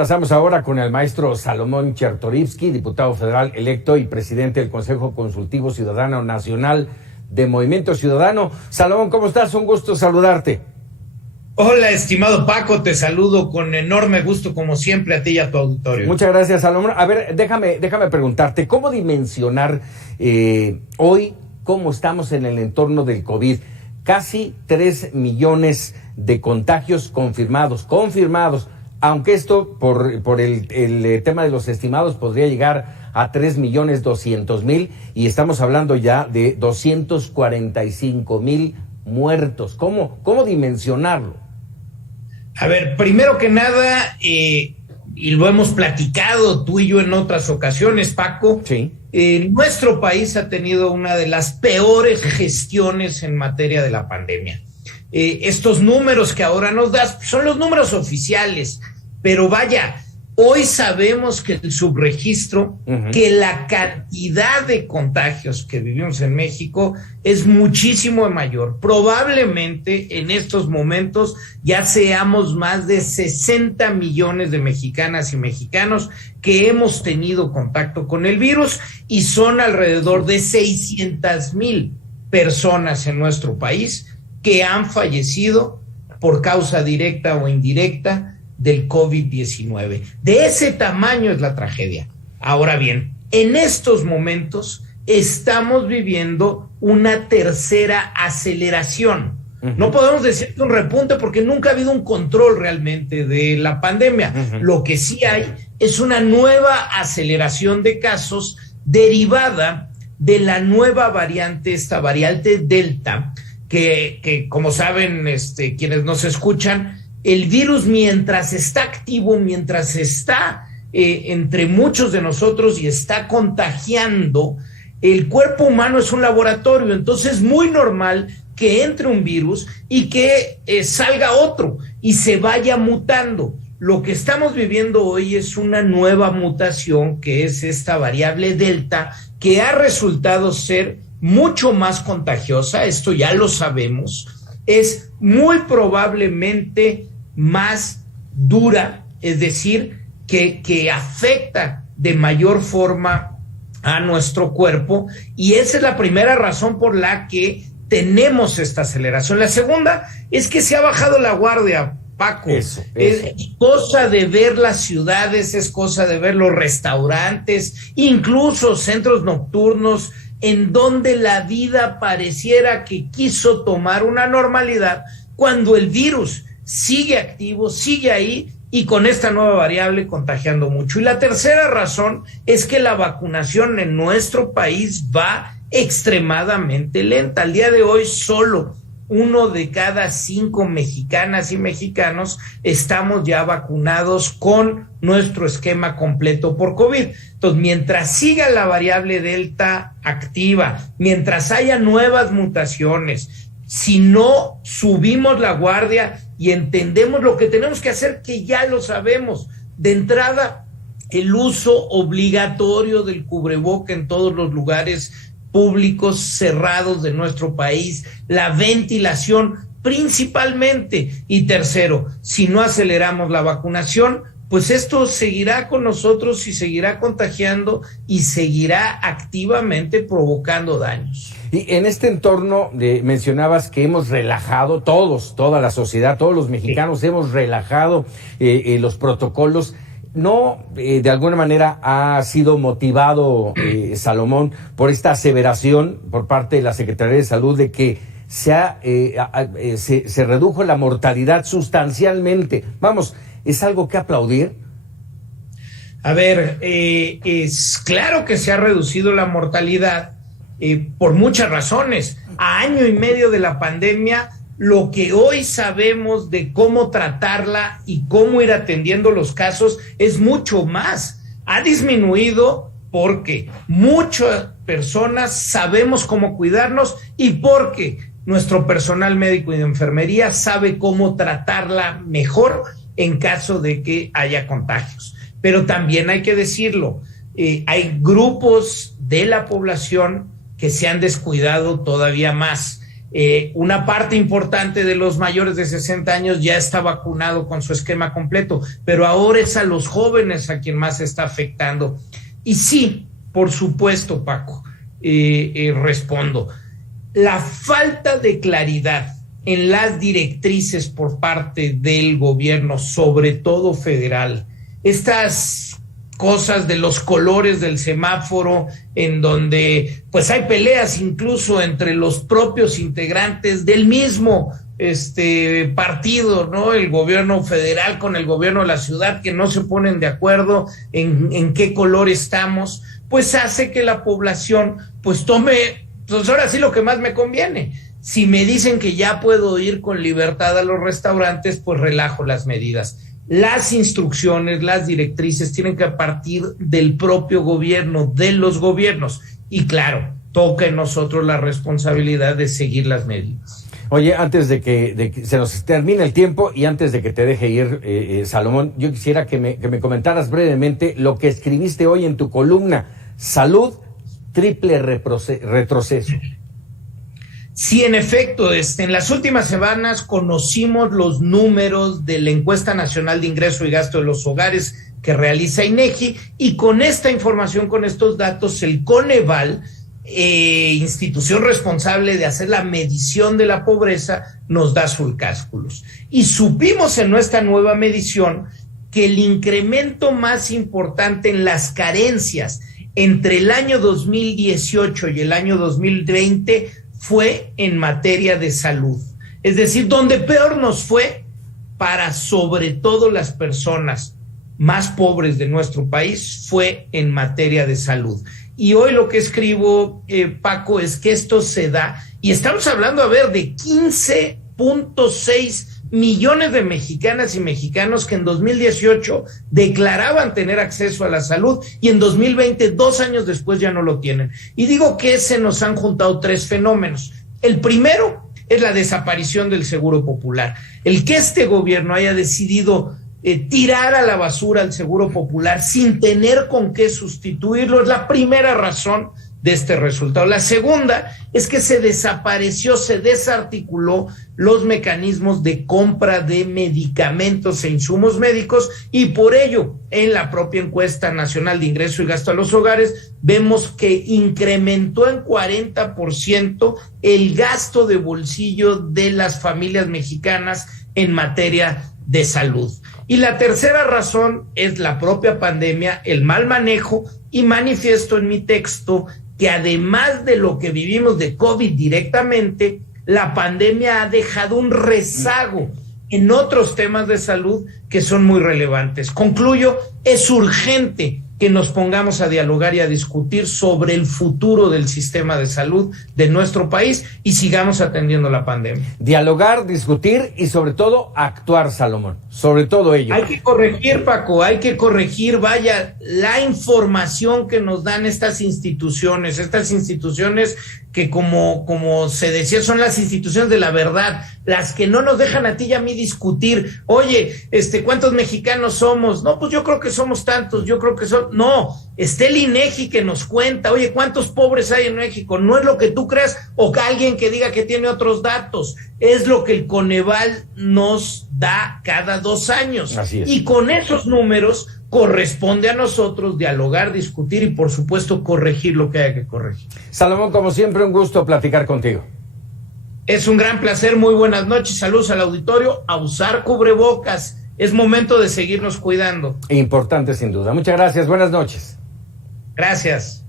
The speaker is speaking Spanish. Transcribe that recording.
Pasamos ahora con el maestro Salomón Chertorivsky, diputado federal electo y presidente del Consejo Consultivo Ciudadano Nacional de Movimiento Ciudadano. Salomón, ¿cómo estás? Un gusto saludarte. Hola, estimado Paco, te saludo con enorme gusto, como siempre, a ti y a tu auditorio. Muchas gracias, Salomón. A ver, déjame preguntarte, ¿cómo dimensionar hoy cómo estamos en el entorno del COVID? Casi 3 millones de contagios confirmados, aunque esto por el tema de los estimados podría llegar a 3.200.000 y estamos hablando ya de 245.000 muertos. ¿Cómo dimensionarlo? A ver, primero que nada, y lo hemos platicado tú y yo en otras ocasiones, Paco, sí. Nuestro país ha tenido una de las peores gestiones en materia de la pandemia. Estos números que ahora nos das son los números oficiales, pero vaya, hoy sabemos que el subregistro, que la cantidad de contagios que vivimos en México es muchísimo mayor. Probablemente en estos momentos ya seamos más de 60 millones de mexicanas y mexicanos que hemos tenido contacto con el virus y son alrededor de 600,000 personas en nuestro país que han fallecido por causa directa o indirecta del COVID-19. De ese tamaño es la tragedia. Ahora bien, en estos momentos estamos viviendo una tercera aceleración. No podemos decir que un repunte porque nunca ha habido un control realmente de la pandemia. Lo que sí hay es una nueva aceleración de casos derivada de la nueva variante, esta variante Delta, que como saben quienes nos escuchan, el virus mientras está activo, mientras está entre muchos de nosotros y está contagiando, el cuerpo humano es un laboratorio, entonces es muy normal que entre un virus y que salga otro y se vaya mutando. Lo que estamos viviendo hoy es una nueva mutación, que es esta variable Delta, que ha resultado ser mucho más contagiosa, esto ya lo sabemos, es muy probablemente más dura, es decir, que afecta de mayor forma a nuestro cuerpo, y esa es la primera razón por la que tenemos esta aceleración. La segunda es que se ha bajado la guardia, Paco. Eso. Es cosa de ver las ciudades, es cosa de ver los restaurantes, incluso centros nocturnos, en donde la vida pareciera que quiso tomar una normalidad cuando el virus sigue activo, sigue ahí y con esta nueva variable contagiando mucho. Y la tercera razón es que la vacunación en nuestro país va extremadamente lenta. Al día de hoy solo 1 de cada 5 mexicanas y mexicanos estamos ya vacunados con nuestro esquema completo por COVID. Entonces, mientras siga la variable Delta activa, mientras haya nuevas mutaciones, si no subimos la guardia y entendemos lo que tenemos que hacer, que ya lo sabemos, de entrada, el uso obligatorio del cubreboca en todos los lugares públicos cerrados de nuestro país, la ventilación principalmente, y tercero, si no aceleramos la vacunación, pues esto seguirá con nosotros y seguirá contagiando y seguirá activamente provocando daños. Y en este entorno mencionabas que hemos relajado toda la sociedad, todos los mexicanos hemos relajado los protocolos. ¿No de alguna manera ha sido motivado, Salomón, por esta aseveración por parte de la Secretaría de Salud de que se redujo la mortalidad sustancialmente? Vamos, ¿es algo que aplaudir? A ver, es claro que se ha reducido la mortalidad por muchas razones. A año y medio de la pandemia, lo que hoy sabemos de cómo tratarla y cómo ir atendiendo los casos es mucho más. Ha disminuido porque muchas personas sabemos cómo cuidarnos y porque nuestro personal médico y de enfermería sabe cómo tratarla mejor en caso de que haya contagios. Pero también hay que decirlo, hay grupos de la población que se han descuidado todavía más. Una parte importante de los mayores de 60 años ya está vacunado con su esquema completo, pero ahora es a los jóvenes a quien más está afectando. Y sí, por supuesto, Paco, respondo. La falta de claridad en las directrices por parte del gobierno, sobre todo federal, estas cosas de los colores del semáforo, en donde pues hay peleas incluso entre los propios integrantes del mismo partido, ¿no? El gobierno federal con el gobierno de la ciudad, que no se ponen de acuerdo en qué color estamos, pues hace que la población pues tome, pues ahora sí lo que más me conviene. Si me dicen que ya puedo ir con libertad a los restaurantes, pues relajo las medidas. Las instrucciones, las directrices tienen que partir del propio gobierno, de los gobiernos. Y claro, toca en nosotros la responsabilidad de seguir las medidas. Oye, antes de que se nos termine el tiempo y antes de que te deje ir, Salomón, yo quisiera que me comentaras brevemente lo que escribiste hoy en tu columna, Salud, triple retroceso. Sí, en efecto, en las últimas semanas conocimos los números de la Encuesta Nacional de Ingreso y Gasto de los Hogares que realiza INEGI, y con esta información, con estos datos, el Coneval, institución responsable de hacer la medición de la pobreza, nos da sus cálculos. Y supimos en nuestra nueva medición que el incremento más importante en las carencias entre el año 2018 y el año 2020 fue en materia de salud. Es decir, donde peor nos fue para sobre todo las personas más pobres de nuestro país fue en materia de salud. Y hoy lo que escribo, Paco, es que esto se da, y estamos hablando, de 15.6 millones de mexicanas y mexicanos que en 2018 declaraban tener acceso a la salud y en 2020, 2 años después, ya no lo tienen. Y digo que se nos han juntado 3 fenómenos. El primero es la desaparición del Seguro Popular. El que este gobierno haya decidido tirar a la basura el Seguro Popular sin tener con qué sustituirlo es la primera razón de este resultado. La segunda es que se desapareció, se desarticuló los mecanismos de compra de medicamentos e insumos médicos, y por ello, en la propia Encuesta Nacional de Ingreso y Gasto a los Hogares, vemos que incrementó en 40% el gasto de bolsillo de las familias mexicanas en materia de salud. Y la tercera razón es la propia pandemia, el mal manejo, y manifiesto en mi texto que además de lo que vivimos de COVID directamente, la pandemia ha dejado un rezago en otros temas de salud que son muy relevantes. Concluyo, es urgente que nos pongamos a dialogar y a discutir sobre el futuro del sistema de salud de nuestro país y sigamos atendiendo la pandemia. Dialogar, discutir y sobre todo actuar, Salomón, sobre todo ello. Hay que corregir, Paco, hay que corregir, la información que nos dan estas instituciones que como se decía, son las instituciones de la verdad, las que no nos dejan a ti y a mí discutir. Oye, ¿cuántos mexicanos somos? No, pues yo creo que somos tantos, no, está el INEGI que nos cuenta, oye, ¿cuántos pobres hay en México? No es lo que tú creas o que alguien que diga que tiene otros datos, es lo que el Coneval nos da cada 2 años. Así es. Y con esos números corresponde a nosotros dialogar, discutir y, por supuesto, corregir lo que haya que corregir. Salomón, como siempre, un gusto platicar contigo. Es un gran placer, muy buenas noches, saludos al auditorio, a usar cubrebocas, es momento de seguirnos cuidando. Importante, sin duda. Muchas gracias, buenas noches. Gracias.